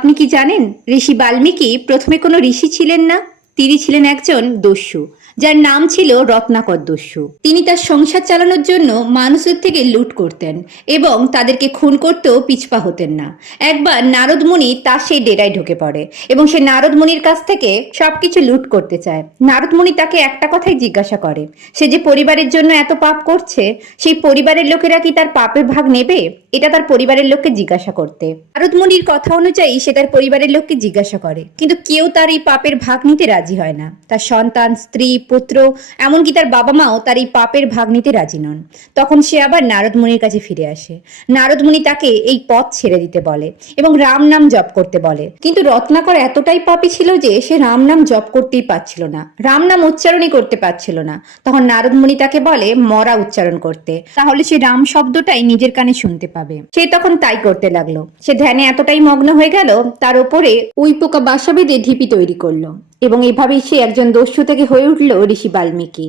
আপনি কি জানেন? ঋষি বাল্মীকি প্রথমে কোনো ঋষি ছিলেন না? তিনি ছিলেন একজন দস্যু, যার নাম ছিল রত্নাকর দস্যু। তিনি তার সংসার চালানোর জন্য মানুষের থেকে লুট করতেন এবং তাদেরকে খুন করতেও পিছপা হতেন না। একবার নারদ মুনি তার সেই ডেরায় ঢুকে পড়ে এবং সে নারদ মুনির কাছ থেকে সবকিছু লুট করতে চায়। নারদ মুনি তাকে একটা কথাই জিজ্ঞাসা করে, সে যে পরিবারের জন্য এত পাপ করছে, সেই পরিবারের লোকেরা কি তার পাপের ভাগ নেবে? এটা তার পরিবারের লোককে জিজ্ঞাসা করতে। নারদ মুনির কথা অনুযায়ী সে তার পরিবারের লোককে জিজ্ঞাসা করে, কিন্তু কেউ তার এই পাপের ভাগ নিতে রাজি হয় না। তার সন্তান, স্ত্রী, পুত্র, এমনকি তার বাবা মাও তার এই পাপের ভাগ নিতে রাজি নন। তখন সে আবার নারদ মুনির কাছে ফিরে আসে। নারদ মুনি তাকে এই পথ ছেড়ে দিতে বলে এবং রাম নাম জপ করতে বলে। কিন্তু রত্নাকর এতটাই পাপী ছিল যে সে রাম নাম জপ করতেই পারছিল না। রাম নাম উচ্চারণই করতে পারছিল না। তখন নারদ মুনি তাকে বলে, মরা উচ্চারণ করতে। তাহলে সে রাম শব্দটাই নিজের কানে শুনতে পাবে। সে তখন তাই করতে লাগল। সে ধ্যানে এতটাই মগ্ন হয়ে গেল, তার উপরে উই পোকা বাসা বেঁধে ঢিপি তৈরি করল। এবং এভাবেই সে একজন দস্যু থেকে হয়ে উঠল ঋষি বাল্মীকি।